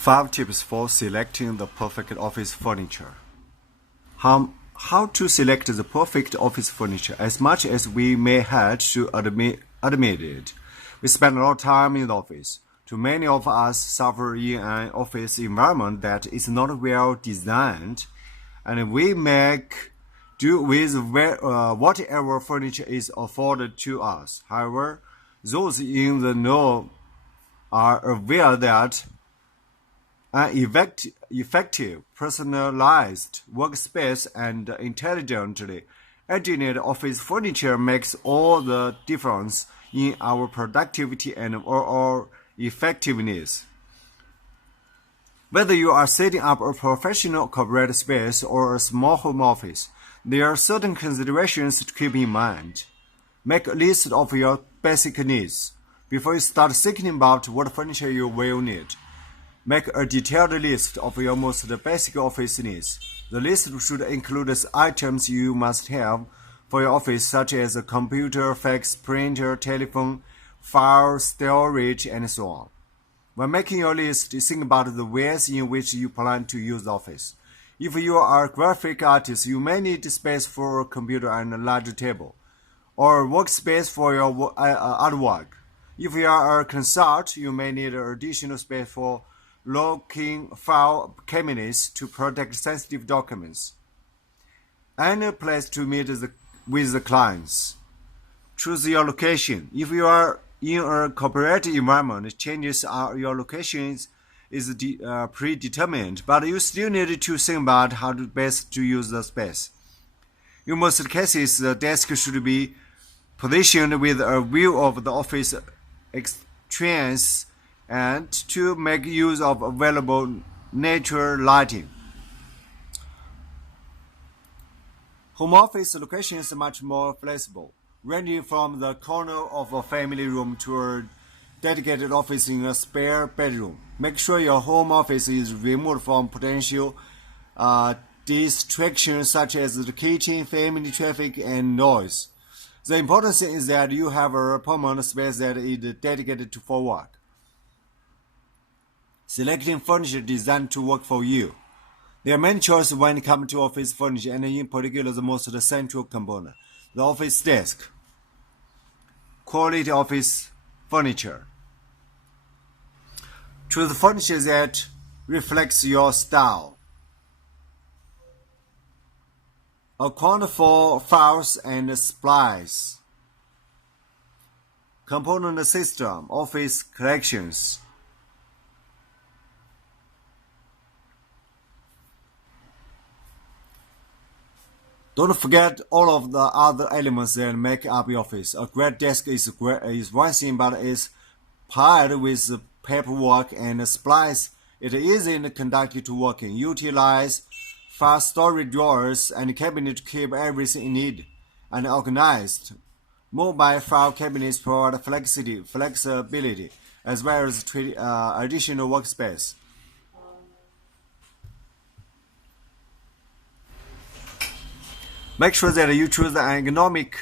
5 tips for selecting the perfect office furniture. How to select the perfect office furniture? As much as we may hate to admit it, we spend a lot of time in the office. Too many of us suffer in an office environment that is not well designed, and we make do with whatever furniture is afforded to us. However, those in the know are aware that an effective, personalized workspace and intelligently engineered office furniture makes all the difference in our productivity and overall effectiveness. Whether you are setting up a professional corporate space or a small home office, there are certain considerations to keep in mind. Make a list of your basic needs before you start thinking about what furniture you will need. Make a detailed list of your most basic office needs. The list should include the items you must have for your office, such as a computer, fax, printer, telephone, file storage, and so on. When making your list, think about the ways in which you plan to use the office. If you are a graphic artist, you may need space for a computer and a large table, or workspace for your artwork. If you are a consultant, you may need additional space for locking file cabinets to protect sensitive documents, and a place to meet with the clients. Choose your location. If you are in a corporate environment, changes your location is predetermined, but you still need to think about how to best to use the space. In most cases, the desk should be positioned with a view of the office entrance and to make use of available natural lighting. Home office location is much more flexible, ranging from the corner of a family room to a dedicated office in a spare bedroom. Make sure your home office is removed from potential distractions such as the kitchen, family traffic, and noise. The important thing is that you have a permanent space that is dedicated for work. Selecting furniture designed to work for you. There are many choices when it comes to office furniture, and in particular the most central component, the office desk. Quality office furniture. Choose furniture that reflects your style. Account for files and supplies. Component system, office collections. Don't forget all of the other elements that make up your office. A great desk is one thing, but it's paired with paperwork and supplies. It is easy conducted to working. Utilize file storage drawers and cabinets to keep everything in need and organized. Mobile file cabinets provide flexibility as well as additional workspace. Make sure that you choose an ergonomic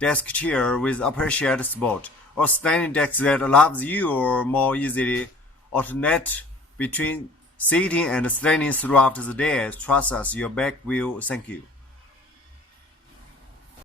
desk chair with appropriate support, or standing desk that allows you to more easily alternate between sitting and standing throughout the day. Trust us, your back will thank you.